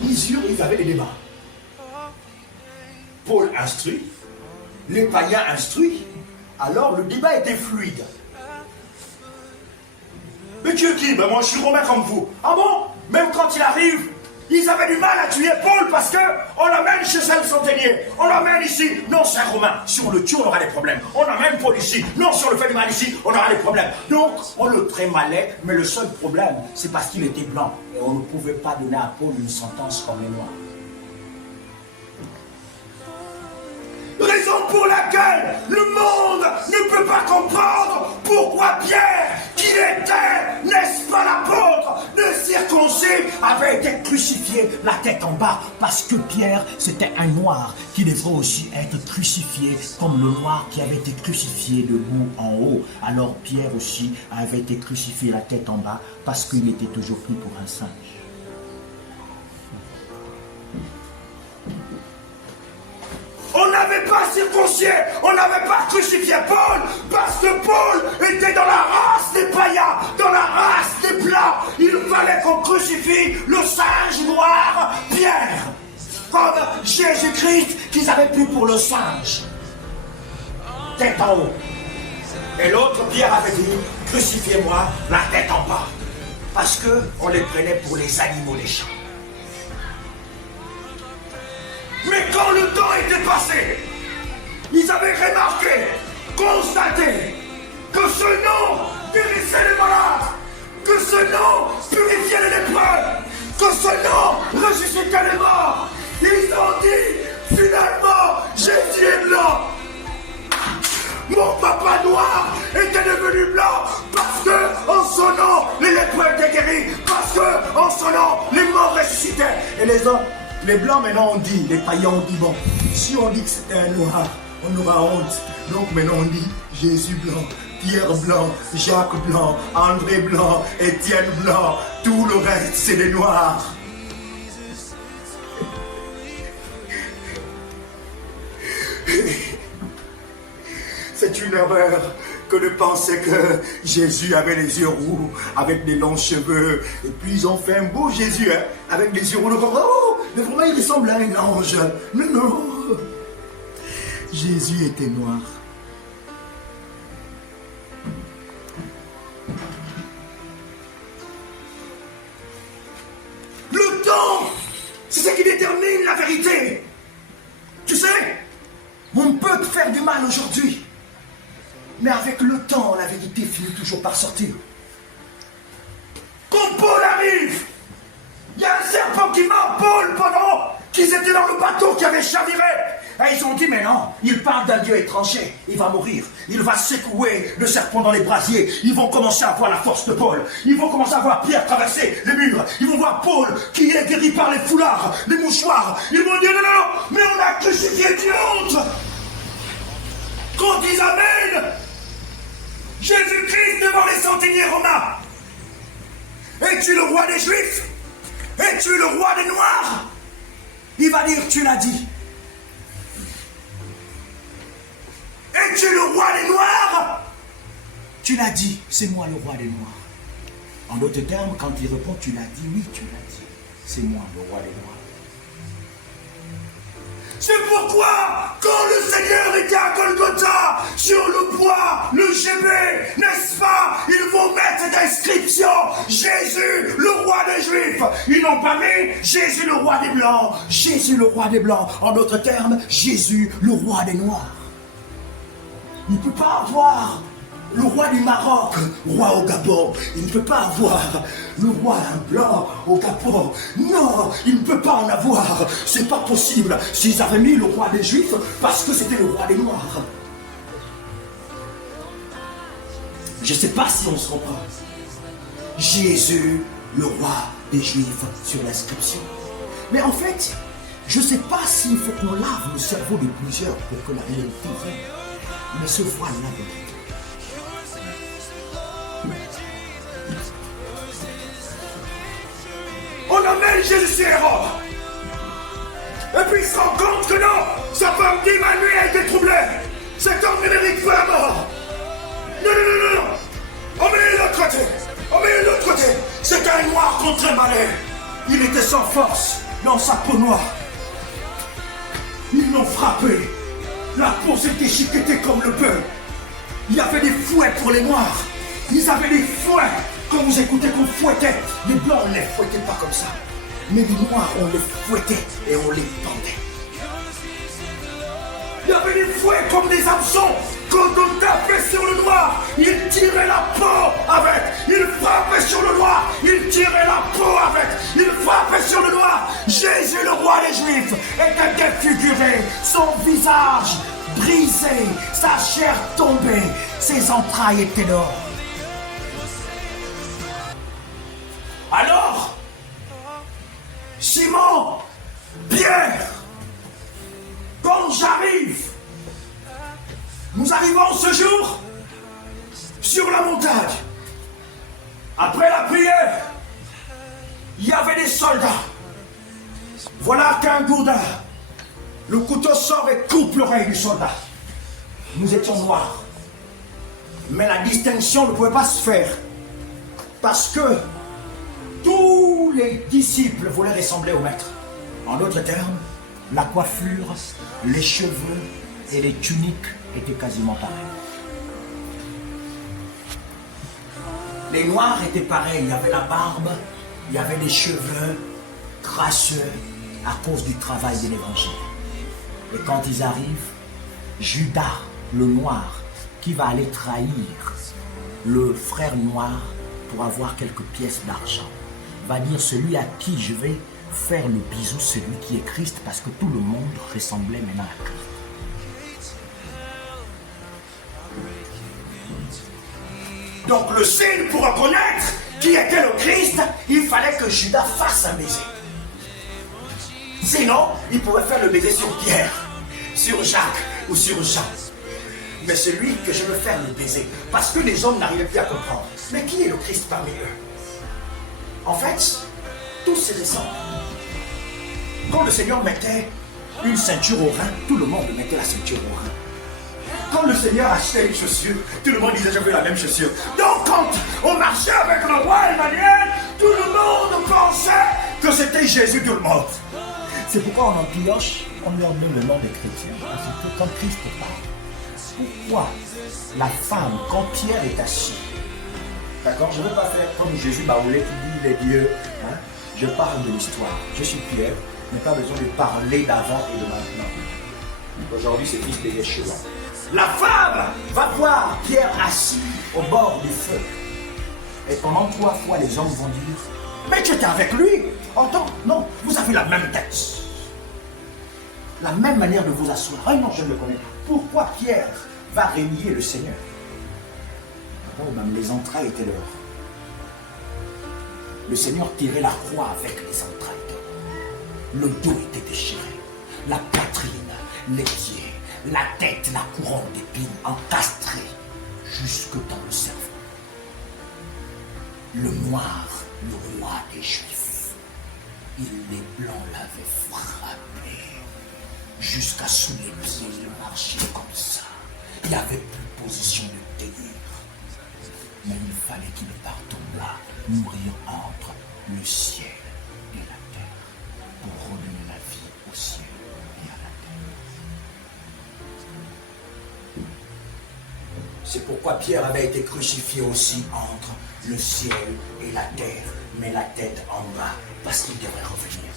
Ils avaient des débats. Paul instruit, les païens instruits, alors le débat était fluide. Mais tu es qui? Ben moi je suis romain comme vous. Ah bon? Même quand il arrive, ils avaient du mal à tuer Paul parce que on l'amène chez Saint Centenier. On l'amène ici. Non, c'est un romain. Si on le tue, on aura des problèmes. On amène Paul ici. Non, si on le fait du mal ici, on aura des problèmes. Donc, on le trémalait, mais le seul problème, c'est parce qu'il était blanc. Et on ne pouvait pas donner à Paul une sentence comme les noirs. Raison pour laquelle le monde ne peut pas comprendre pourquoi Pierre, qui était, n'est-ce pas l'apôtre de circoncis, avait été crucifié la tête en bas. Parce que Pierre, c'était un noir qui devrait aussi être crucifié comme le noir qui avait été crucifié debout en haut. Alors Pierre aussi avait été crucifié la tête en bas parce qu'il était toujours pris pour un singe. On n'avait pas circoncis, on n'avait pas crucifié Paul, parce que Paul était dans la race des païens, dans la race des blancs. Il fallait qu'on crucifie le singe noir Pierre, comme Jésus-Christ qu'ils avaient pris pour le singe, tête en haut. Et l'autre Pierre avait dit, crucifiez-moi la tête en bas, parce qu'on les prenait pour les animaux des champs. Mais quand le temps était passé, ils avaient remarqué, constaté, que ce nom guérissait les malades, que ce nom purifiait les lépreux, que ce nom ressuscitait les morts. Ils ont dit, finalement, Jésus est blanc. Mon papa noir était devenu blanc parce que, en son nom, les lépreux étaient guéris, parce que, en son nom, les morts ressuscitaient. Et les hommes, les blancs maintenant on dit, les païens ont dit bon, si on dit que c'était un noir, on aura honte. Donc maintenant on dit Jésus blanc, Pierre blanc, Jacques blanc, André blanc, Étienne blanc, tout le reste c'est les noirs. C'est une erreur que de penser que Jésus avait les yeux roux, avec des longs cheveux, et puis ils ont fait un beau Jésus, hein, avec des yeux roux. Oh, mais vraiment il ressemble à un ange. Mais non, Jésus était noir. Le temps, c'est ce qui détermine la vérité. Tu sais, on peut te faire du mal aujourd'hui, mais avec le temps, la vérité finit toujours par sortir. Quand Paul arrive, il y a un serpent qui mord Paul pendant qu'ils étaient dans le bateau qui avait chaviré. Et ils ont dit, mais non, il parle d'un Dieu étranger, il va mourir. Il va secouer le serpent dans les brasiers. Ils vont commencer à voir la force de Paul. Ils vont commencer à voir Pierre traverser les murs. Ils vont voir Paul qui est guéri par les foulards, les mouchoirs. Ils vont dire, non, non, mais on a crucifié Dieu. Quand ils amènent Jésus-Christ devant les centeniers romains, es-tu le roi des Juifs? Es-tu le roi des Noirs? Il va dire, tu l'as dit. Es-tu le roi des Noirs? Tu l'as dit, c'est moi le roi des Noirs. En d'autres termes, quand il répond, tu l'as dit, oui, tu l'as dit. C'est moi le roi des Noirs. C'est pourquoi, quand le Seigneur était à Golgotha, sur le bois, le gébet, n'est-ce pas, ils vont mettre d'inscription Jésus, le roi des Juifs. Ils n'ont pas mis Jésus, le roi des Blancs. Jésus, le roi des Blancs. En d'autres termes, Jésus, le roi des Noirs. Il ne peut pas avoir le roi du Maroc, roi au Gabon. Il ne peut pas avoir le roi blanc au Gabon. Non, il ne peut pas en avoir. C'est pas possible. S'ils avaient mis le roi des Juifs, parce que c'était le roi des Noirs. Je ne sais pas si on se comprend. Jésus, le roi des Juifs, sur l'inscription. Mais en fait, je ne sais pas s'il faut qu'on lave le cerveau de plusieurs pour que la réalité vienne. Mais ce voile là. On amène Jésus chez Hérode. Et puis il se rend compte que non, sa femme dit, ma nuit a été troublée. Cet homme ne mérite pas la mort. Non, non, non, non, non. On met de l'autre côté. On met de l'autre côté. C'est un noir contre un balai. Il était sans force. dans sa peau noire. Ils l'ont frappé. La peau s'est déchiquetée comme le beurre. Il y avait des fouets pour les noirs. Ils avaient des fouets. Quand vous écoutez qu'on fouettait, les blancs on ne les fouettait pas comme ça. Mais les noirs on les fouettait et on les pendait. Il y avait des fouets comme des hameçons. Quand on tapait sur le noir, il tirait la peau avec. Il frappait sur le noir, il tirait la peau avec. Il frappait sur le noir. Jésus, le roi des Juifs, était défiguré. Son visage brisé, sa chair tombée, ses entrailles étaient d'or. Alors, Simon, Pierre, quand j'arrive, nous arrivons ce jour sur la montagne. Après la prière, il y avait des soldats. Voilà qu'un gourdin, le couteau sort et coupe l'oreille du soldat. Nous étions noirs. Mais la distinction ne pouvait pas se faire. Parce que tous les disciples voulaient ressembler au maître. En d'autres termes, la coiffure, les cheveux et les tuniques étaient quasiment pareils. Les noirs étaient pareils, il y avait la barbe, il y avait les cheveux crasseux à cause du travail de l'évangile. Et quand ils arrivent, Judas, le noir, qui va aller trahir le frère noir pour avoir quelques pièces d'argent, va dire celui à qui je vais faire le bisou, celui qui est Christ, parce que tout le monde ressemblait maintenant à Christ. Donc le signe pour reconnaître qui était le Christ, il fallait que Judas fasse un baiser. Sinon, il pouvait faire le baiser sur Pierre, sur Jacques ou sur Jean. Mais celui que je veux faire le baiser, parce que les hommes n'arrivaient plus à comprendre. Mais qui est le Christ parmi eux? En fait, tous se ressemblent. Quand le Seigneur mettait une ceinture au rein, tout le monde mettait la ceinture au rein. Quand le Seigneur achetait une chaussure, tout le monde disait j'avais la même chaussure. Donc quand on marchait avec le roi Emmanuel, tout le monde pensait que c'était Jésus tout le monde. C'est pourquoi en Antioche, on leur donne le nom des chrétiens. Parce que quand Christ parle, pourquoi la femme, quand Pierre est assis, d'accord, je ne veux pas faire comme Jésus Baoulé qui dit les dieux, hein? Je parle de l'histoire. Je suis Pierre, je n'ai pas besoin de parler d'avant et de maintenant. Aujourd'hui, c'est fils de Yeshua. La femme va voir Pierre assis au bord du feu. Et pendant 3 fois, les hommes vont dire, mais tu étais avec lui. Entends? Non, vous avez la même tête. La même manière de vous asseoir. Ah non, je ne le connais pas. Pourquoi Pierre va renier le Seigneur? Oh, même les entrailles étaient l'or. Le Seigneur tirait la croix avec les entrailles d'or. Le dos était déchiré. La poitrine, les pieds, la tête, la couronne d'épines encastrée jusque dans le cerveau. Le noir, le roi des Juifs, les blancs l'avaient frappé jusqu'à sous les pieds, il marchait comme ça. Il n'y avait plus position de délire. Mais il fallait qu'il parte là, mourir entre le ciel et la terre, pour redonner la vie au ciel et à la terre. C'est pourquoi Pierre avait été crucifié aussi entre le ciel et la terre, mais la tête en bas, parce qu'il devait revenir.